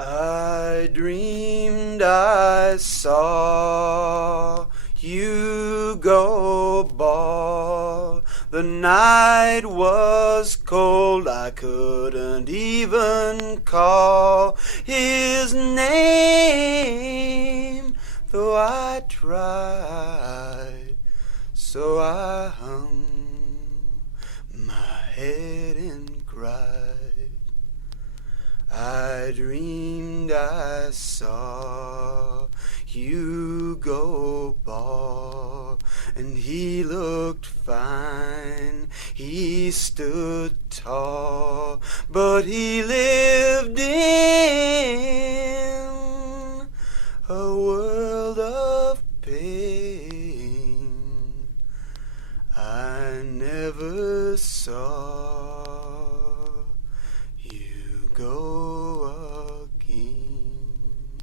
I dreamed I saw you go ball. The night was cold, I couldn't even call his name, though I tried. So I hung my head and cried. I dreamed I saw you go ball, and he looked fine, he stood tall, but he lived in a world of pain. I never saw you go again.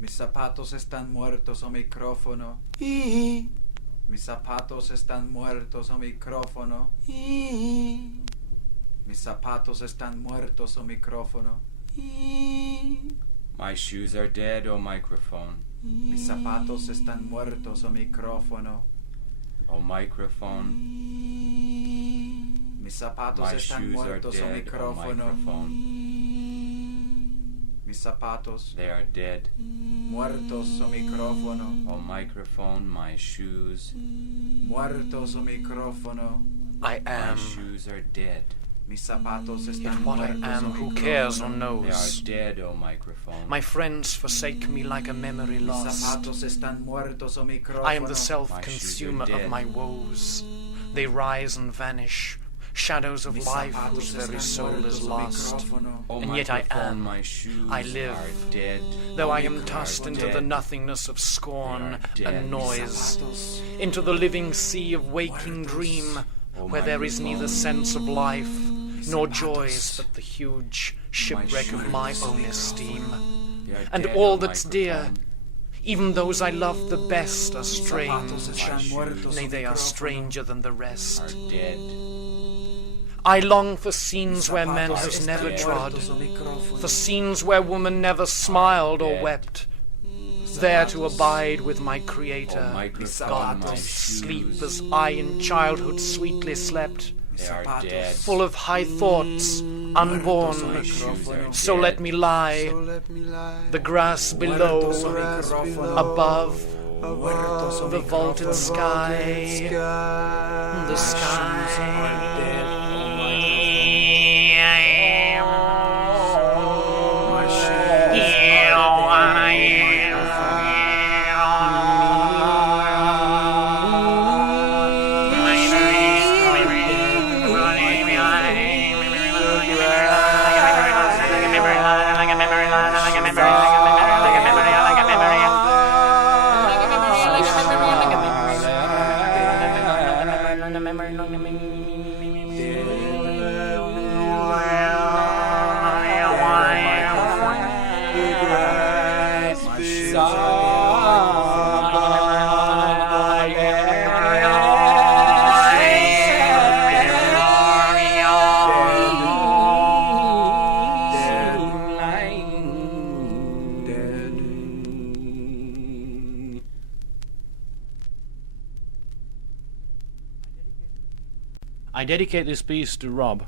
Mis zapatos están muertos, oh micrófono. Mis zapatos están muertos, oh micrófono. Mis zapatos están muertos, oh micrófono. My shoes are dead, oh microphone. Mis zapatos están muertos, oh micrófono. Oh microphone. Mis zapatos My están shoes are muertos, oh dead, oh micrófono. microphone. Mis zapatos They are dead. muertos, oh micrófono. Oh microphone, my shoes. Muertos, oh micrófono. I My am. shoes are dead. Mis zapatos Yet están what I muertos, am, oh who micrófono. cares or They are knows? dead, oh microphone. My friends forsake me like a memory Mis lost. zapatos están muertos, oh micrófono. I am the My self-consumer shoes are of dead. my woes. They rise and vanish, shadows of Mis life zapatos whose very están soul muertos, is oh lost. micrófono. Oh And yet I microphone, am. my shoes I live. are dead. Though I You am are tossed into the dead. nothingness of scorn They are dead. and noise, Zapatos. into the living sea of waking dream, Oh where there is neither microphone. sense of life nor zapatos. joys but the huge shipwreck of my shoes. own esteem. They are And dead, all oh that's dear, microphone. even those I love the best, are Zapatos strange. están muertos, Nay, oh they are micrófono. stranger than the Are rest. dead. I long for scenes where man Zapatos has están never trod, muertos, oh micrófono. for scenes where woman never smiled or dead. wept, there to abide with my Creator, Oh microphone, God my of sleep shoes. as I in childhood sweetly slept, They are Zapatos. dead. full of high thoughts, unborn. My shoes are So dead. let me lie, So let me lie. the grass below, Muertos, oh micrófono. above, Muertos, oh the vaulted micrófono. sky, the sky. My shoes I dedicate this piece to Rob.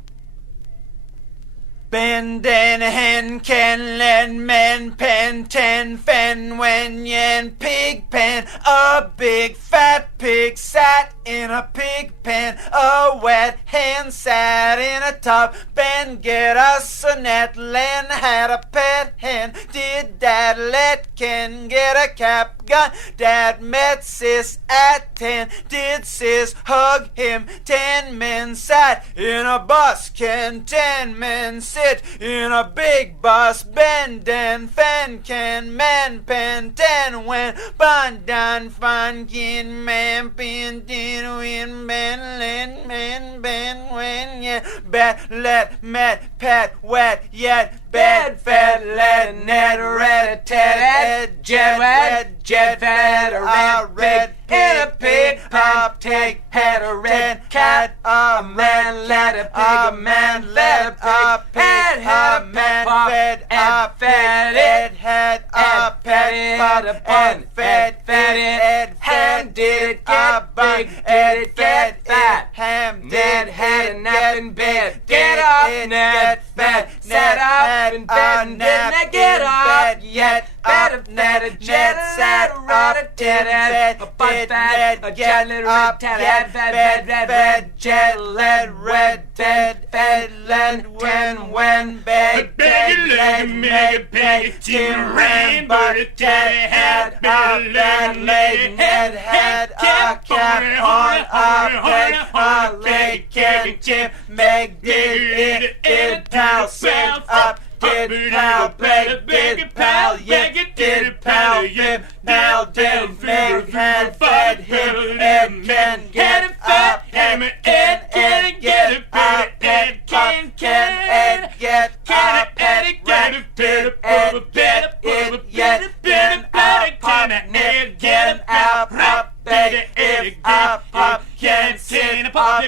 Ben den hen ken len men pen ten fen wen yen pig pen. A big fat pig sat in a pig pen. A wet hen sat in a tub. Ben get us a net. Len had a pet hen. Did Dad let Ken get a cap gun? Dad met Sis at 10. Did Sis hug him? 10 men sat in a bus. Can 10 men sit in a big bus? Bend and fen can man pen 10 when bandan fan kin man pin din win, ben, len, men, ben, when, yeah, bat, let, met, pat, wet, yet, bed, fed, led, ned, red, ted, ed, jet, red, jet, fed, a red, in a pig, pop, take, head, a red cat, a man, let a pig, a man, let a pig, head, a man, fed, a fed, it, had a pet, pop, and fed, it, ham, did, get big, it, fed, fat, ham, did, had a nap in bed, get up, net, fed, set up, in bed, and didn't get up yet. Better net a jet set up did it a butt fat a jet red ted bed jet led red dead fed led when beg leg meg peg tin ran but ted had a bad leg head had a cap on a peg a leg can chip meg did it pal set up did pal beg did pal yeah did pal yip pal did make had fed him and can get it fed him and can get it fed and can and get up and get it fed and get it yet then up pop and get up up beg if up pop can sin pop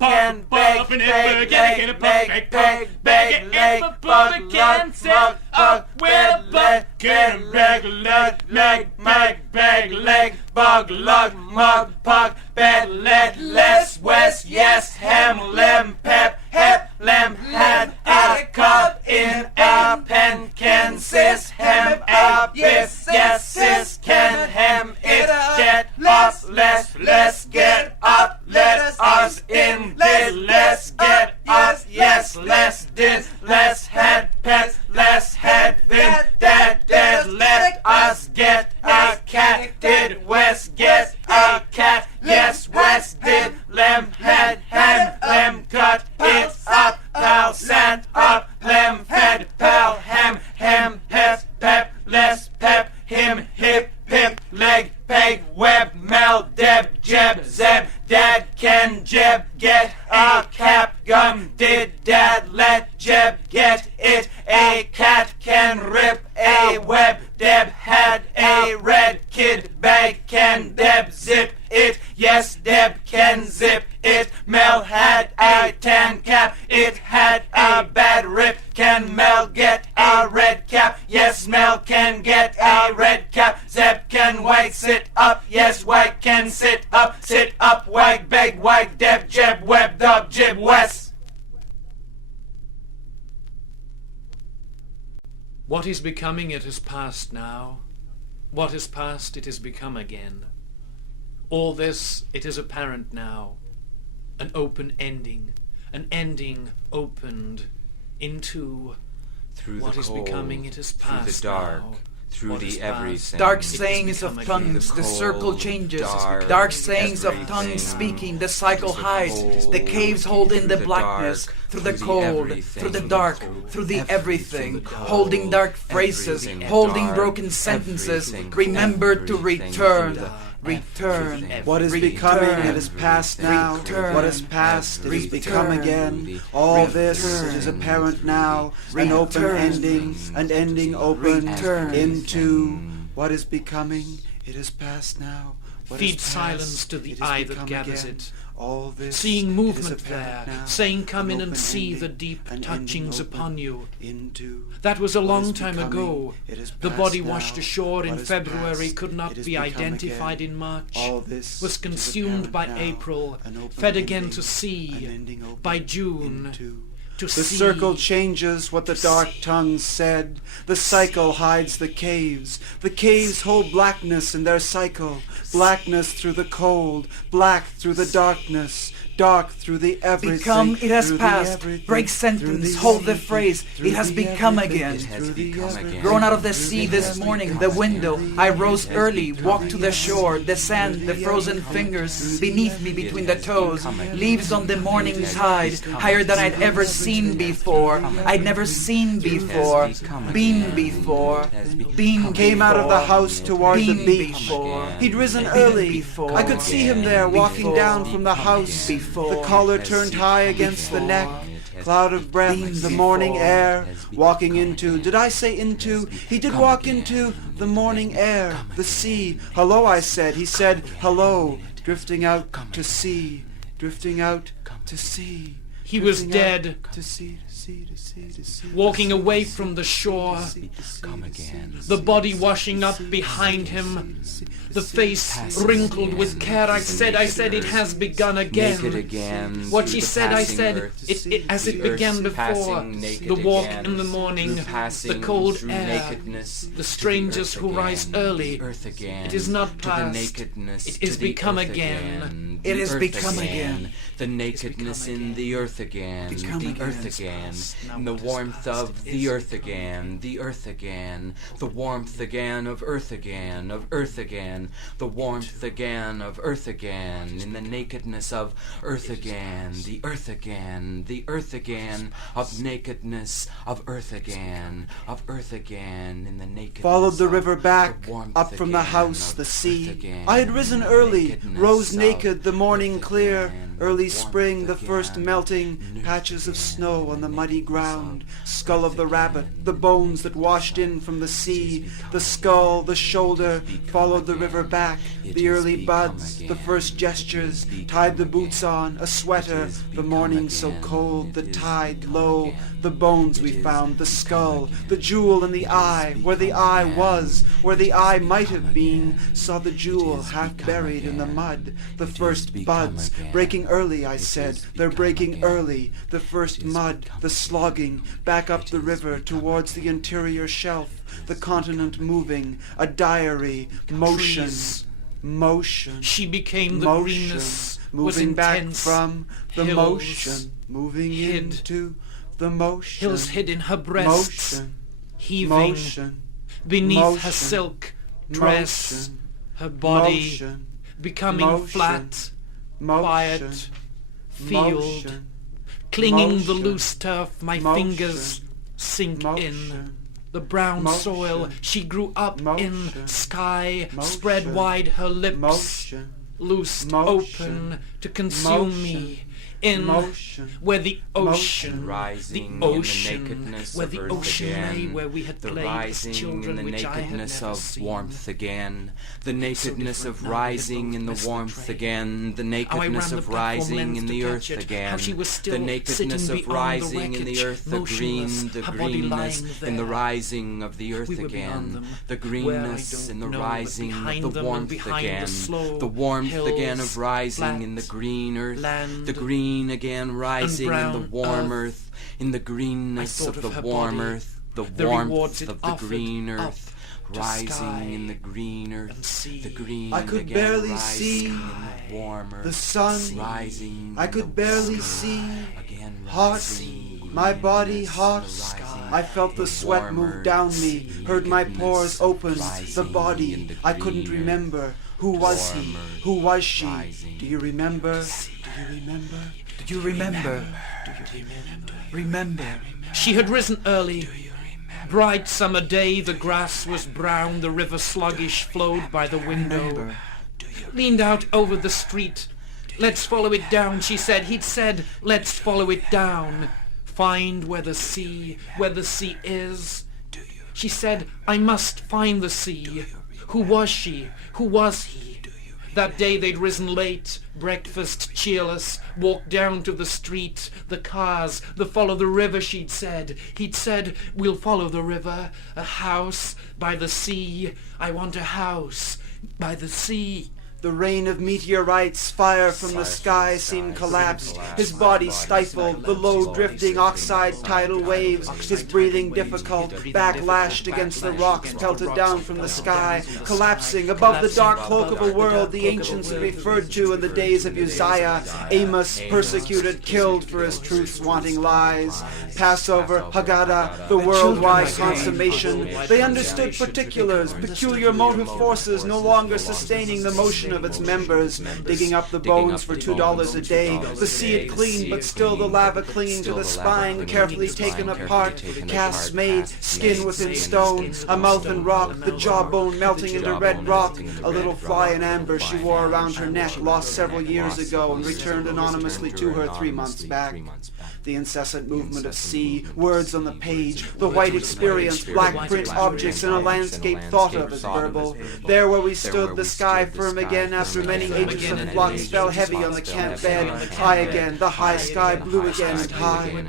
can beg beg beg beg beg leg bug can sin up with leg can beg leg mag beg leg bug lug mug pug bed led less west yes hem lem pep hep lem had a cup in a pen can sis hem up yes sis can hem it get up let's get up let us in this let's get up yes less this less had pets less had this that let us get a cat did west get a cat yes west did lem had lem cut it up pal sat up lem fed pal ham pep less pep him hip pip leg peg web mel deb jeb zeb dad can jeb get a cap gun did dad let jeb get it a cat can rip a web deb had a red kid bag can deb zip it yes deb can zip it mel had a tan cap it had a bad rip can mel get a red cap yes mel can get a red cap zeb can white sit up yes white can sit up wag beg wag deb jeb web dub jib west. What is becoming, it is past now. What is past, it is become again. All this, it is apparent now. An open ending, an ending opened into Through what the is cold, becoming, it is through past the dark, now. through What the is everything. past, Dark it is sayings of become again. tongues, the cold, circle changes. dark Sayings of everything. tongues speaking, the cycle Through the hides. cold, The caves hold in through the the blackness, dark, through the through the cold, everything, through the through the dark, cold, through the everything, everything, holding dark phrases, everything, holding dark, broken sentences. everything, Remember to everything, return. through the Return. everything, What is Return. becoming, it is past now. Return. What is past, it is become Return. again. All this, it is Return. apparent now. An open Return. ending, an ending open Return. into what is becoming, it is past now. What Feed is past, silence to the it is eye that become gathers again. it. All this, Seeing it is movement apparent there, now. saying come An in and open see ending, the deep an touchings ending upon open you. into That was a what long is time becoming, ago. it is The past body now. washed ashore in What is February past, could it not is be become identified again. in March. All this Was is consumed apparent by now. April, An open fed again ending, to an sea, ending open by June into to the see. circle changes what the To dark see. tongue said. The cycle hides the caves. The caves hold blackness in their cycle. Blackness through the cold. Black through the darkness. Dark through the everything. Become, it has through the passed. everything, Break through sentence, the hold the everything, phrase. through It has the become everything, again. It has through the become everything, again. Grown out of the through sea the this everything, morning, become the again. window. I rose It has early, become walked to the again. shore, the sand, through the the frozen everything, fingers through the beneath me between the has toes. become again. Leaves on the morning's It has hide, become higher than I'd again. ever It has seen before. I'd never seen before. Been before. Been Came out of the house toward the Been beach. before. He'd risen Been early. before. I could see him there walking Before. down from the house. Before. The collar turned high against the neck. Cloud of breath, the morning air, walking into, did I say into? He did walk into the morning air, the sea. Hello, I said. He said, hello, drifting out to sea, drifting out to sea. He was drifting out dead, to sea, to sea, to sea, to sea. walking away from the shore, Come again. the body washing up behind him, the face wrinkled with care. I said, it has begun again. Naked again. What through she the said, I passing said, earth. as it The began earth's before. passing naked The walk again. in the morning, Through passing the cold through air, nakedness, the to strangers earth who rise again, early. the earth again. It is not to the past. nakedness, It to is the become earth again. It the is earth become again. The nakedness in the earth again, Become the again. earth again, in the warmth of the earth again, the earth again, the warmth again of earth again, the warmth again of earth again, in the nakedness of earth again, the earth again, the earth again, of nakedness of earth again, in the nakedness. Followed the of river back, the warmth up from the again, house, of the earth sea. again, I had risen in the early, nakedness rose of naked, the morning earth clear, again, the early warmth spring, the first again, melting patches of snow on the muddy ground, skull of the rabbit, the bones that washed in from the sea, the skull, the shoulder, followed the river back, the early buds, the first gestures, tied the boots on, a sweater, the morning so cold, the tide low, the bones we found, the skull, the jewel in the eye, where the eye was, where the eye might have been, saw the jewel half buried in the mud, the first buds, breaking early, I said, they're breaking early, the first mud, the slogging, back up the river towards the interior shelf, the continent moving, a diary, motion, Trees. motion. She became the Motion, greenness, was moving back intense. from the Hills motion, moving hid. into the motion. Hills hid in her breasts, Motion, heaving motion, beneath motion, her silk dress, motion, her body motion, becoming motion, flat, motion, quiet, field, motion, clinging the motion, loose turf, my motion, fingers sink in. motion, The brown motion, soil, she grew up in motion, sky, motion, spread wide her lips, motion, loosed motion, open to consume motion, me. In motion, where the ocean, rising in the the ocean, nakedness where of the earth ocean again, lay, where we had the played rising as children, in the which I had nakedness never of seen. warmth again, the nakedness different of now, we had rising both in the missed the warmth train. again, the How I nakedness ran the of platform rising lens in to the catch earth it, again, how she was the still nakedness sitting of beyond the rising in the wreckage, earth, the green, motionless, the her body greenness lying in the there. rising of the earth We were beyond again, them, the where I greenness don't in the know, but rising behind of the them and warmth behind the again, slow the warmth again hills, of rising in the flat green earth, land, the green again rising in the brown warm earth. earth, in the greenness thought of of the her warm body, earth, the the rewards warmth it of the offered green up earth, to rising sky in the green and earth, sea. the green I could again barely rising see in the warm earth, the sun. rising I in could the barely warm see. earth, again Hot, rising my in body the hot. rising I felt the in sweat warm move earth, down me, heard my nakedness pores open, the rising in body. the I couldn't green remember. earth, Who was warm he? earth, Who was she? rising Do you remember? Do you remember? Do you remember? Remember. She had risen early. Bright summer day, the grass was brown, the river sluggish flowed by the window. Leaned out over the street. Let's follow it down, she said. He'd said, let's follow it down. Find where the sea is. She said, I must find the sea. Who was she? Who was he? That day they'd risen late, breakfast cheerless, walked down to the street, the cars, the follow the river, she'd said. He'd said, we'll follow the river, a house by the sea. I want a house by the sea. The rain of meteorites, fire from the sky seemed collapsed, his body stifled, the low drifting oxide tidal waves, his breathing difficult, back lashed against the rocks pelted down from the sky, collapsing above the dark cloak of a world the ancients had referred to in the days of Uzziah, Amos persecuted, killed for his truth-wanting lies, Passover, Haggadah, the worldwide consummation. They understood particulars, peculiar motive forces no longer sustaining the motion execution of its members, digging up the bones for $2 a day. The sea had cleaned, but still the lava clinging to the spine, carefully taken apart, casts made, skin within stone, a mouth in rock, the jawbone melting into red rock. A little fly in amber she wore around her neck, lost several years ago and returned anonymously to her 3 months back. The incessant movement of sea, words on the page, the white experience, black print objects in a landscape thought of as verbal. There where we stood, the sky firm again after many ages of flux fell heavy on the camp bed. High again, the high sky blue again and high.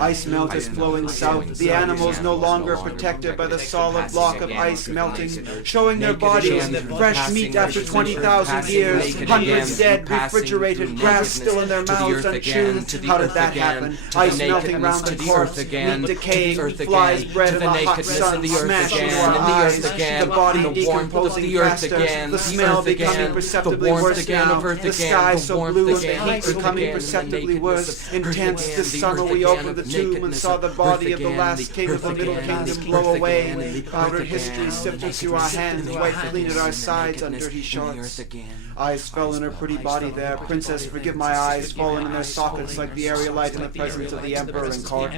Ice melt is flowing south, the animals no longer protected by the solid block of ice melting, showing their bodies, fresh meat after 20,000 years, hundreds dead, refrigerated, grass still in their mouths unchewed. How did that happen? Ice melting round the corpse, meat decaying, flies bred in the hot sun, smashing into our eyes, the body decomposing faster, the smell becoming perceptibly worse now, the sky so blue and the heat becoming perceptibly worse, intense this summer we opened the tomb and saw the body of the last king of the Middle Kingdom blow away, powdered history sifted through our hands, wiped clean at our sides on dirty shorts. Eyes fell in her pretty body there, princess forgive my eyes, fallen in their sockets like the aerolite in the presence of the emperor and court.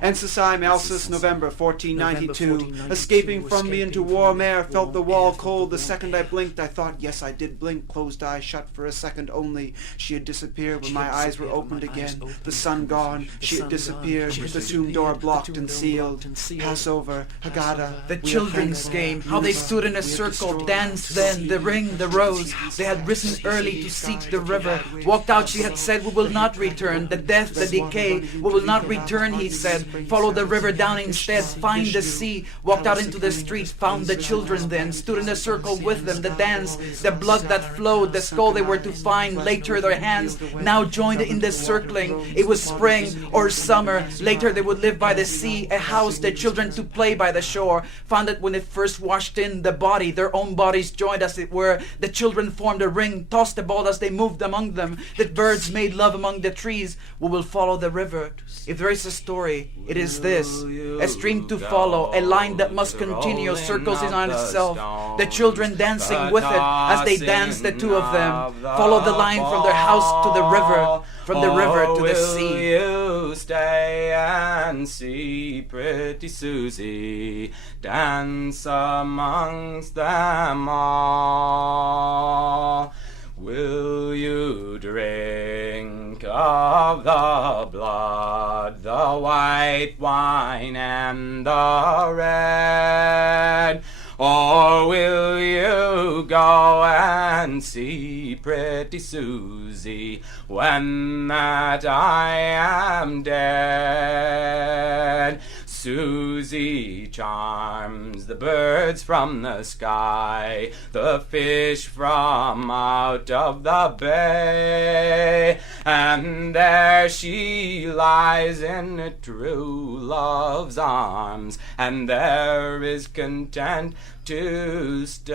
Ensisai Malsus, November 1492. Escaping from me into warm air, felt the wall cold. The second I blinked, I thought, yes, I did blink. Closed eye shut for a second only. She had disappeared when my eyes were opened again. The sun gone, she had disappeared. The tomb door blocked and sealed. Passover, Haggadah. The children's game, how they stood in a circle, danced then, the ring, the rose. They had risen early to seek the river. Walked out, she had said, we will not return. The death, the decay, we will not return, he said. Follow the river down instead, find the sea. Walked out into the street, found the children then. Stood in a circle with them, the dance, the blood that flowed, the skull they were to find. Later their hands now joined in the circling. It was spring or summer. Later they would live by the sea, a house, the children to play by the shore. Found that when it first washed in the body, their own bodies joined as it were. The children formed a ring, tossed the ball as they moved among them. The birds made love among the trees. We will follow the river. If there is a story, it is this. A stream to follow, a line that must continue, circles in on itself. The children dancing with it as they dance, the two of them. Follow the line from their house to the river, from the river to the sea. Will you stay and see pretty Susie dance amongst them all? Will you drink of the blood, the white wine and the red? Or will you go and see pretty Susie when that I am dead? Susie charms the birds from the sky, the fish from out of the bay, and there she lies in a true love's arms, and there is content to stay.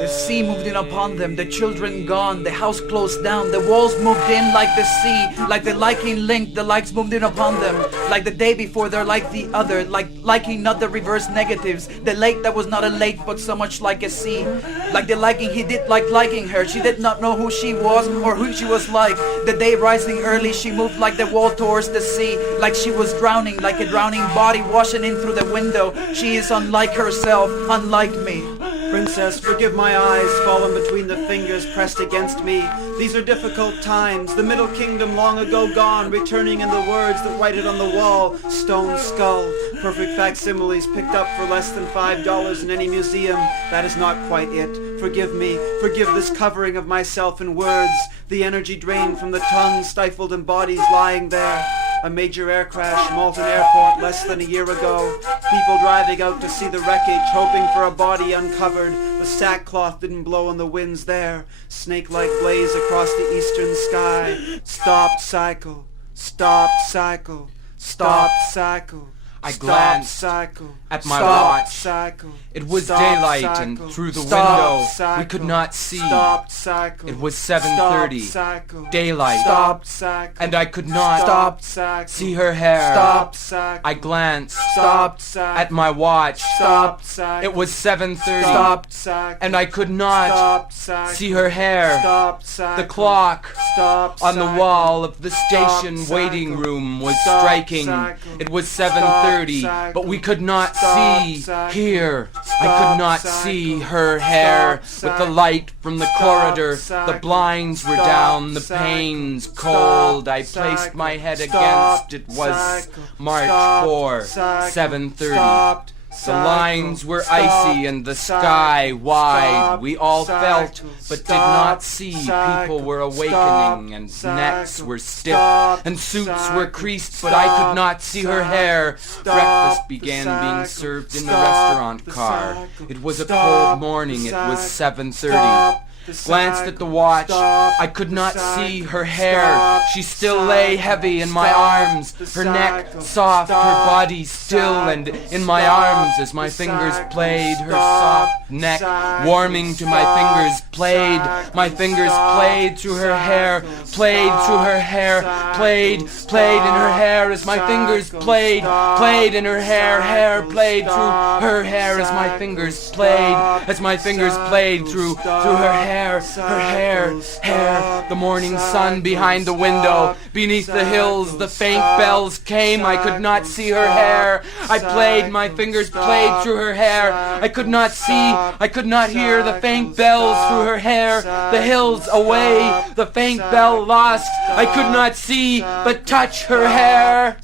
The sea moved in upon them, the children gone, the house closed down, the walls moved in like the sea, like the liking link, the lights moved in upon them, like the day before they're like the other, like liking not the reverse negatives, the lake that was not a lake but so much like a sea, like the liking he did like liking her, she did not know who she was or who she was like. The day rising early, she moved like the wall towards the sea, like she was drowning, like a drowning body washing in through the window. She is unlike herself, unlike me. Princess, forgive my eyes, fallen between the fingers pressed against me. These are difficult times, the Middle Kingdom long ago gone, returning in the words that writed on the wall. Stone skull, perfect facsimiles picked up for less than $5 in any museum. That is not quite it. Forgive me, forgive this covering of myself in words. The energy drained from the tongue, stifled in bodies lying there. A major air crash, Malton Airport, less than a year ago. People driving out to see the wreckage, hoping for a body uncovered. The sackcloth didn't blow in the winds there. Snake-like blaze across the eastern sky. Stopped cycle, stopped cycle, stopped cycle. I Stop glanced cycle. at my Stop watch. cycle. It was Stop daylight, cycle. and through the Stop window cycle. we could not see. Stop cycle. It was 7:30. Stop cycle. Daylight. Stop cycle. And I could not Stop cycle. see her hair. Stop cycle. I glanced Stop cycle. at my watch. Stop cycle. It was 7:30. Stop cycle. And I could not Stop cycle. see her hair. Stop cycle. The clock Stop on the cycle. wall of the station Stop waiting cycle. room was Stop striking. cycle. It was 7:30, Stop but we cycle. could not Stop see, cycle. hear. I Stop could not cycle. see her hair Stop with the cycle. light from the Stop corridor. cycle. The blinds were Stop down, the cycle. panes Stop cold. I cycle. placed my head Stop against. It was cycle. March Stop 4, cycle. 7:30. Stop The cycle. lines were Stop icy and the cycle. sky wide. Stop We all cycle. felt but did Stop not see. cycle. People were Stop awakening and cycle. necks were stiff Stop and suits cycle. were creased, but I could not see her Stop hair. Stop Breakfast the began cycle. being served in the Stop restaurant the car. cycle. It was a Stop cold morning. the It was cycle. 7:30. Stop the Glanced cycle. at the watch. Stop I could not the see cycle. her hair. Stop She still the lay cycle. heavy in my Stop arms. the Her neck cycle. soft, her Stop body the still, and cycle. in my Stop arms as my the fingers cycle. played. Her Stop soft neck cycle. warming to my Stop fingers played. cycle. My fingers Stop played through her hair, cycle. played through her Stop hair, cycle. played in her Stop hair as my fingers cycle. played, Stop played in her hair, hair cycle. played through Stop her hair as my cycle. fingers played, Stop as my fingers cycle. played through her hair, her hair, hair. The morning sun behind the window, beneath the hills, the faint bells came. I could not see her hair. I played, my fingers played through her hair. I could not see, I could not hear the faint bells through her hair. The hills away, the faint bell lost. I could not see, but touch her hair.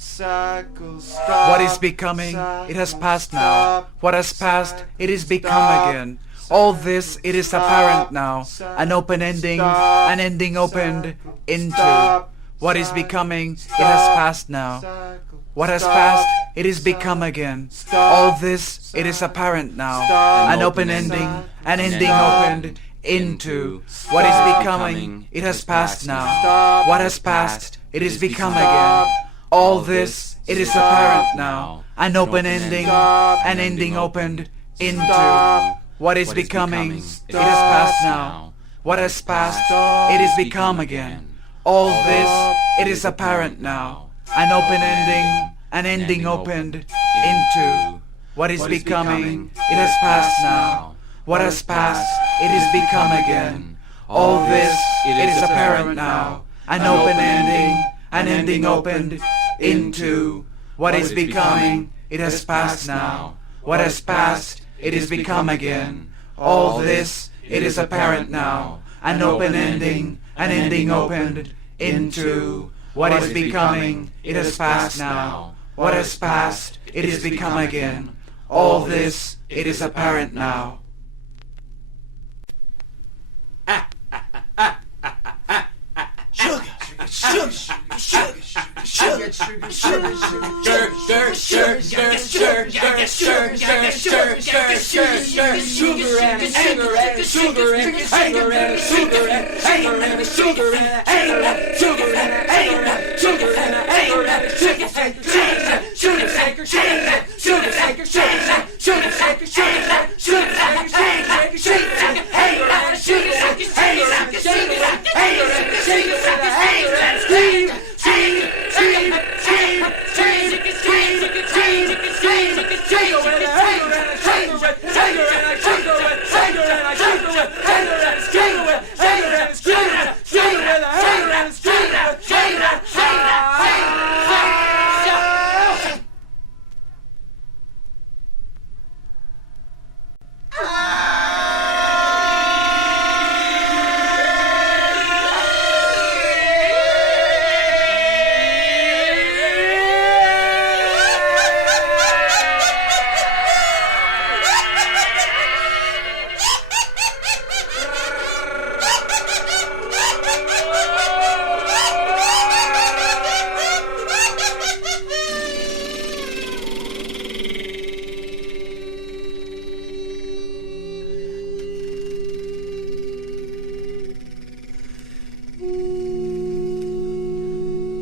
What is becoming, it has passed now. What has passed, it is become again. All this, it is apparent now. An open ending, an ending opened into. What is becoming, it has passed now. What has passed, it is become again. All this, it is apparent now. An open ending, an ending opened into. What is becoming, it has passed now. What has passed, it is become again. All this, it is apparent now. An open ending, an ending opened into. What is becoming, it has passed now. What has passed, it is become again. All this, it is apparent now. An open ending, an ending opened into. What is becoming, it has passed now. What has passed, it is become again. All this, it is apparent now. An open ending, an ending opened into. What is becoming, it has passed now. What has passed, it is become again. All this, it is apparent now. An open ending, an ending opened into. What is becoming, it has passed now. What has passed, it is become again. All this, it is apparent now.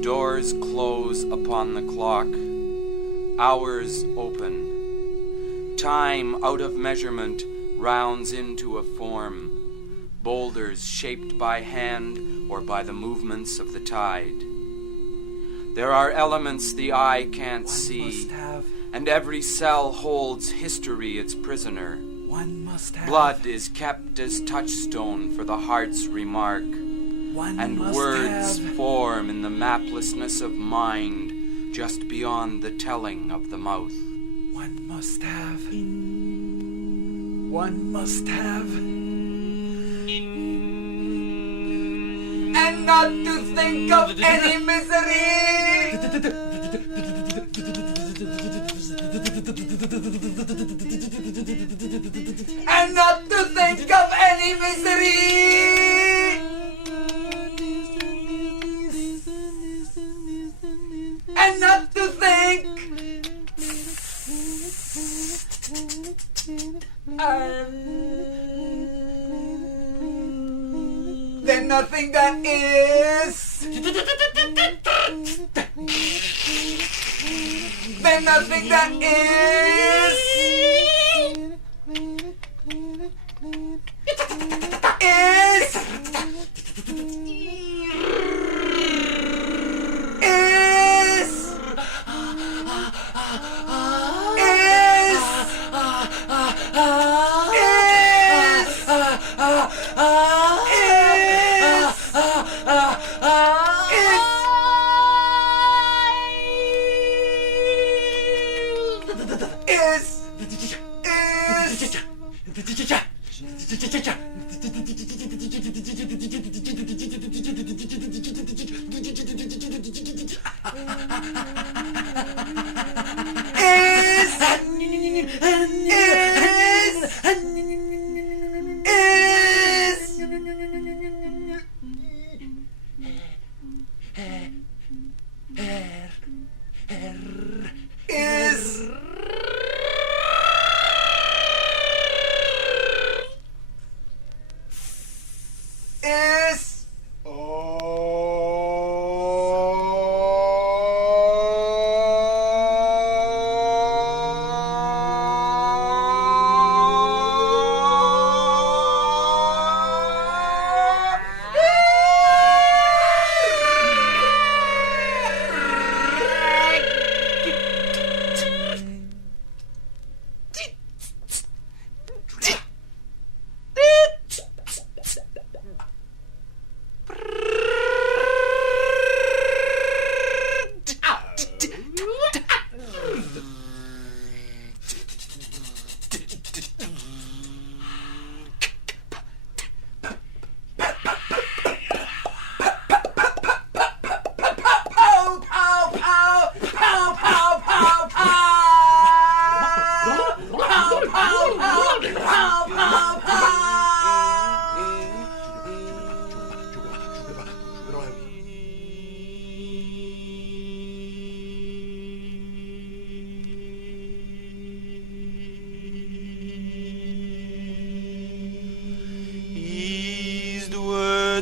Doors close upon the clock. Hours open. Time out of measurement rounds into a form. Boulders shaped by hand or by the movements of the tide. There are elements the eye can't see, and every cell holds history its prisoner. One must have. Blood is kept as touchstone for the heart's remark, and words form in the maplessness of mind just beyond the telling of the mouth. One must have. One must have. And not to think of any misery. And not to think of any misery. And not to think. Then nothing that is. Then nothing that is. Is.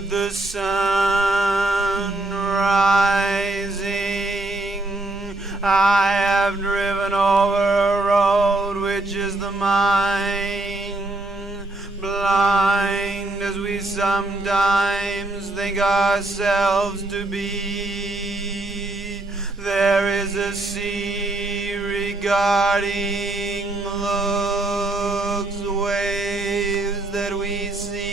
The sun rising, I have driven over a road which is the mind, blind as we sometimes think ourselves to be. There is a sea regarding looks, waves that we see.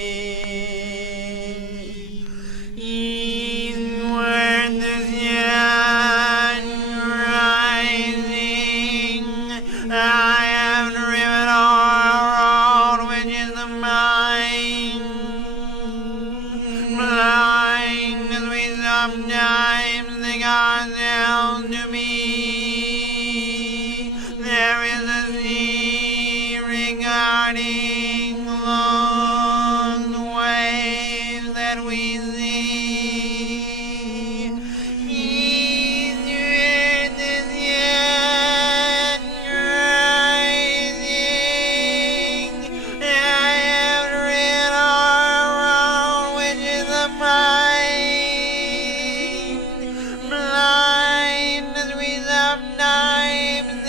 Blind as we sometimes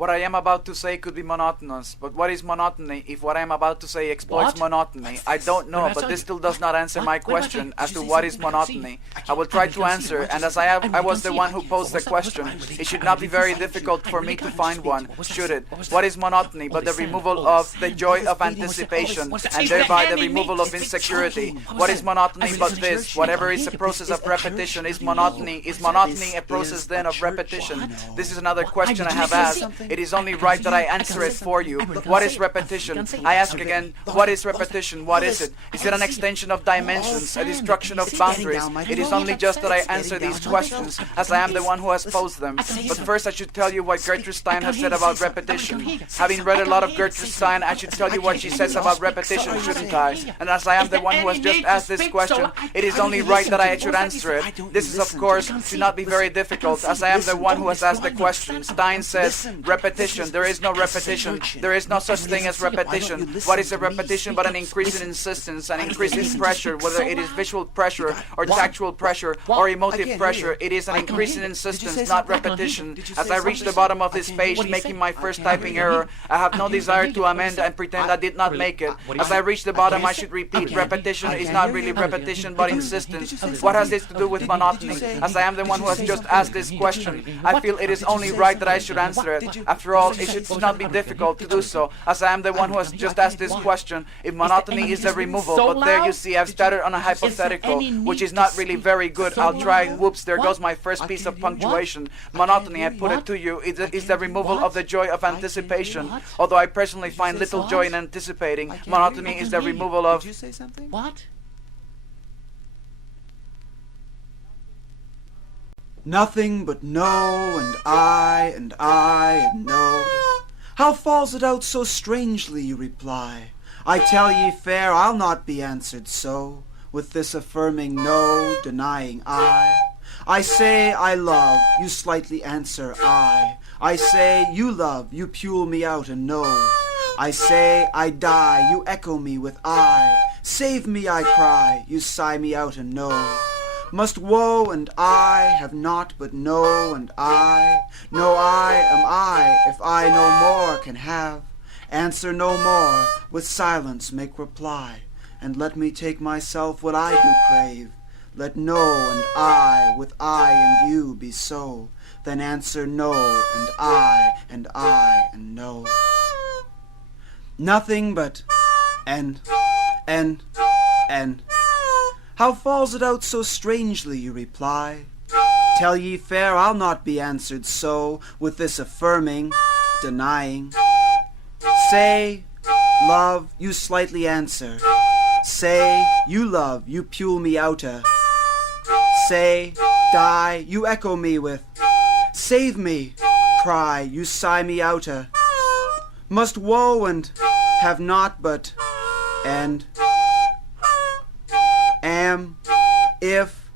What I am about to say could be monotonous, but what is monotony if what I am about to say exploits monotony? I don't know, but this still does not answer my question as to what is monotony. I will try to answer, and as I was the one who posed the question, it should not be very difficult for me to find one, should it? What is monotony but the removal of the joy of anticipation, and thereby the removal of insecurity? What is monotony but this? Whatever is a process of repetition is monotony. Is monotony a process then of repetition? This is another question I have asked. It is only right that I answer it for you. What is repetition? I ask again, what is repetition? What is it? Is it an extension of dimensions, a destruction of boundaries? It is only just that I answer these questions, as I am the one who has posed them. But first I should tell you what Gertrude Stein has said about repetition. Having read a lot of Gertrude Stein, I should tell you what she says about repetition, shouldn't I? And as I am the one who has just asked this question, it is only right that I should answer it. This is, of course, should not be very difficult, as I am the one who has asked the question. Stein says, repetition repetition. There is no repetition. There is no such thing as repetition. What is a repetition but an increase in insistence, an increase in pressure, whether it is visual pressure or tactual pressure or emotive pressure? It is an increase in insistence, not repetition. As I reach the bottom of this page, making my first typing error, I have no desire to amend and pretend I did not make it. As I reach the bottom, I should repeat. Repetition is not really repetition but insistence. What has this to do with monotony? As I am the one who has just asked this question, I feel it is only right that I should answer it. After all, it should not be difficult to do so, as I am the one who has just asked this question. If monotony is the removal, but there you see, I've started on a hypothetical, which is not really very good. I'll try. Whoops, there goes my first piece of punctuation. Monotony, I put it to you, is the removal of the joy of anticipation. Although I personally find little joy in anticipating, monotony is the removal of... Did you say something? What? Nothing but no, and I, and I, and no. How falls it out so strangely, you reply? I tell ye fair, I'll not be answered so, with this affirming no, denying I. I say I love, you slightly answer I. I say you love, you pule me out a no. I say I die, you echo me with I. Save me, I cry, you sigh me out a no. Must woe and I have naught but no and I? No I am I, if I no more can have. Answer no more, with silence make reply, and let me take myself what I do crave. Let no and I, with I and you be so, then answer no and I and I and no. Nothing but and. How falls it out so strangely, you reply? Tell ye fair, I'll not be answered so, with this affirming, denying. Say, love, you slightly answer. Say, you love, you pule me outa. Say, die, you echo me with. Save me, cry, you sigh me outa. Must woe and have naught but and. Am, if,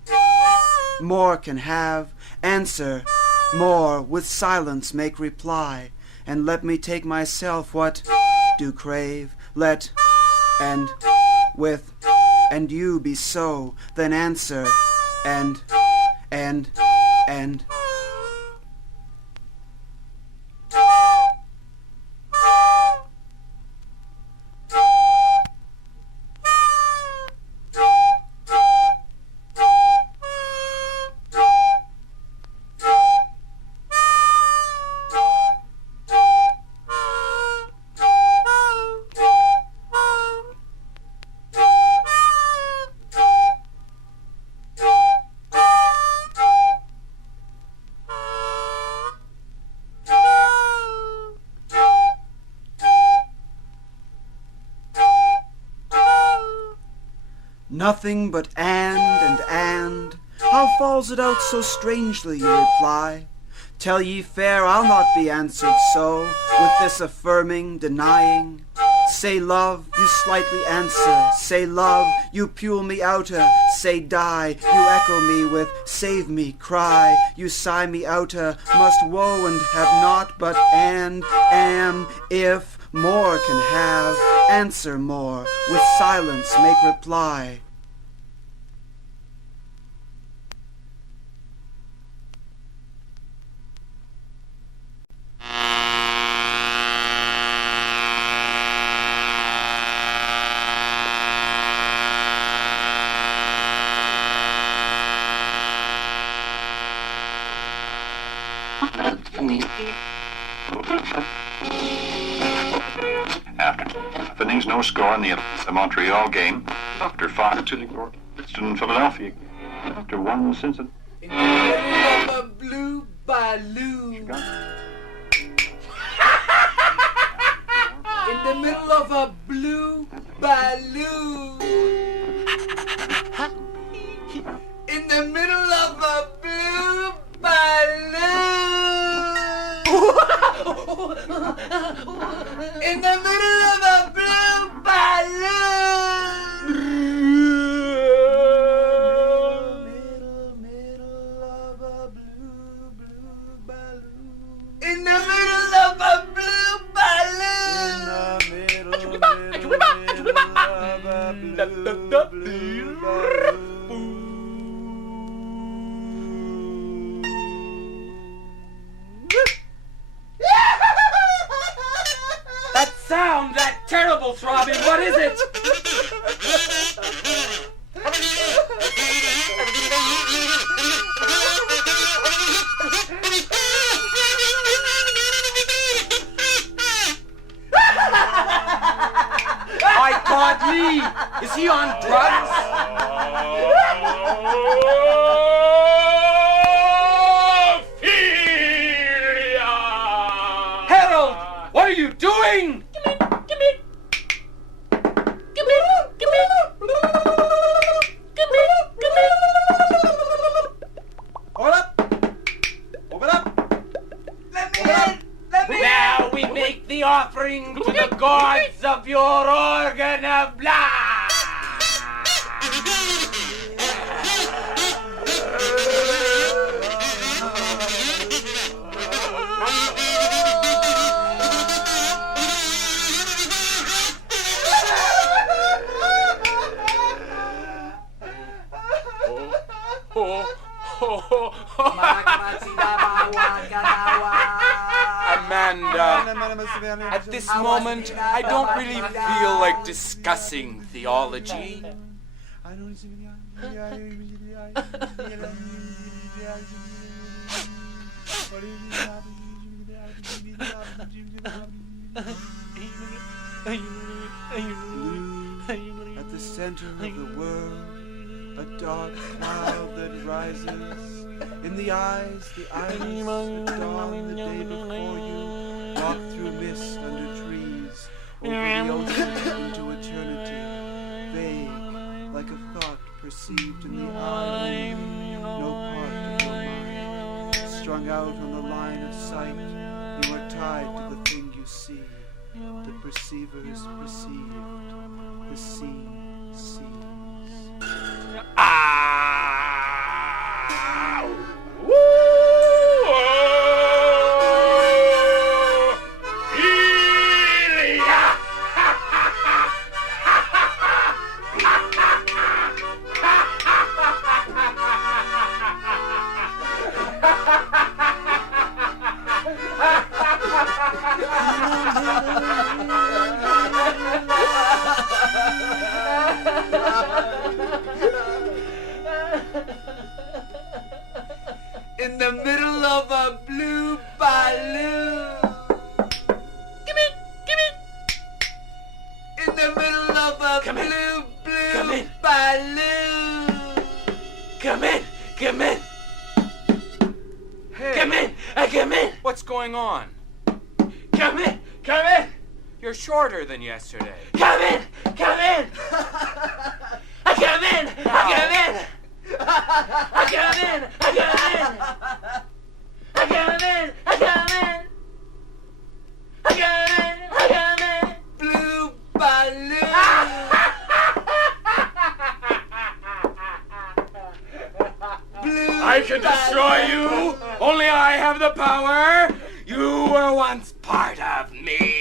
more can have, answer, more, with silence make reply, and let me take myself what do crave, let, and, with, and you be so, then answer, and. Nothing but and. How falls it out so strangely, you reply? Tell ye fair, I'll not be answered so, with this affirming, denying. Say love, you slightly answer. Say love, you pule me outer. Say die, you echo me with. Save me, cry, you sigh me outer. Must woe and have naught but and, am, if, more can have. Answer more, with silence make reply. After Finnings no score in the Montreal game, after 5 to Princeton, Philadelphia, after 1 Cincinnati. In the middle of a blue balloon. In the middle of a blue balloon. In the middle of a blue balloon. In the middle of a blue balloon. Middle of a blue balloon. In the middle of a offering to the gods of your organ of blood. Amanda, at this moment, I don't really feel like discussing theology. At the center of the world, a dark cloud that rises. In the eyes, the iris at dawn the day before you walk through mist under trees, over the ocean into eternity, vague, like a thought perceived in the eye only, no part of your mind. Strung out on the line of sight, you are tied to the thing you see. The perceivers perceived, the seen sees. In the middle of a blue balloon. Come in. In the middle of a blue balloon. Come in. Hey. Come in. What's going on? Come in. You're shorter than yesterday. Come in. I come in. Blue balloon. I can destroy you. Only I have the power. You were once part of me.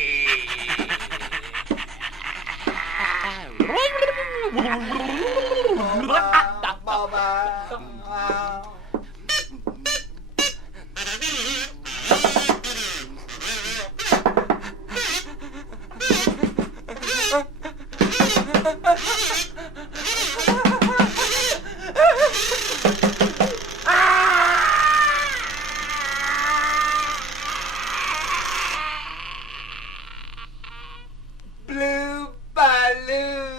Blue balloon.